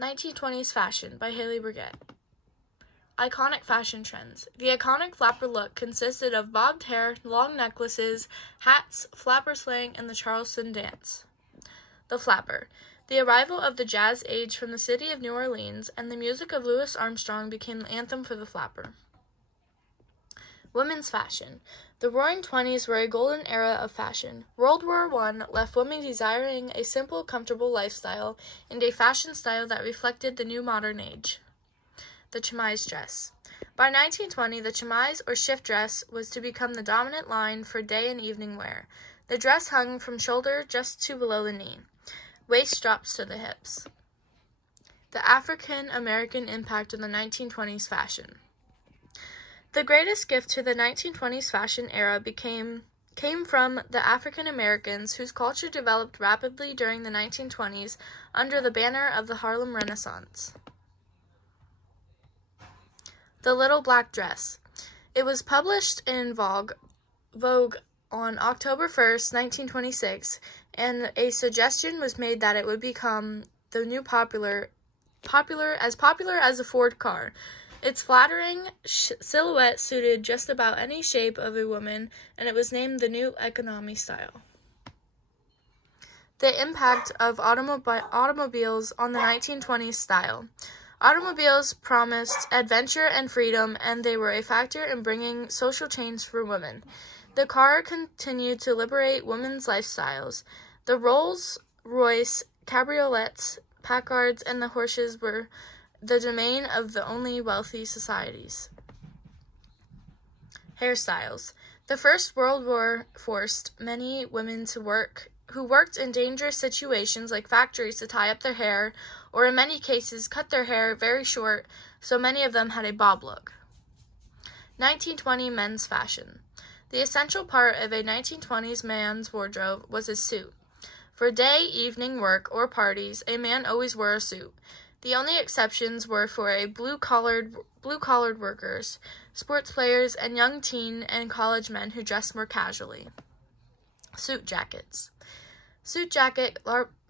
1920s Fashion by Haley Brigette. Iconic fashion trends. The iconic flapper look consisted of bobbed hair, long necklaces, hats, flapper slang, and the Charleston dance. The flapper. The arrival of the jazz age from the city of New Orleans and the music of Louis Armstrong became the anthem for the flapper. Women's fashion. The Roaring Twenties were a golden era of fashion. World War I left women desiring a simple, comfortable lifestyle and a fashion style that reflected the new modern age. The chemise dress. By 1920, the chemise or shift dress was to become the dominant line for day and evening wear. The dress hung from shoulder just to below the knee. Waist drops to the hips. The African American impact on the 1920s fashion. The greatest gift to the 1920s fashion era came from the African Americans whose culture developed rapidly during the 1920s under the banner of the Harlem Renaissance. The Little Black Dress. It was published in Vogue on October 1st, 1926, and a suggestion was made that it would become the new popular as the Ford car. Its flattering silhouette suited just about any shape of a woman, and it was named the new economy style. The impact of automobiles on the 1920s style. Automobiles promised adventure and freedom, and they were a factor in bringing social change for women. The car continued to liberate women's lifestyles. The Rolls-Royce cabriolets, Packards, and the Porsches were the domain of the only wealthy societies. Hairstyles. The First World War forced many women who worked in dangerous situations like factories to tie up their hair, or in many cases cut their hair very short, so many of them had a bob look. 1920 men's fashion. The essential part of a 1920s man's wardrobe was his suit. For day, evening work, or parties, a man always wore a suit. The only exceptions were for blue-collared workers, sports players, and young teen and college men who dressed more casually. Suit jackets. Suit jacket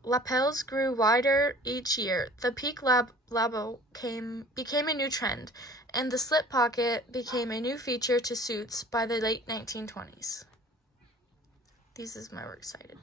lapels grew wider each year. The peak lapel became a new trend, and the slip pocket became a new feature to suits by the late 1920s. This is my works cited.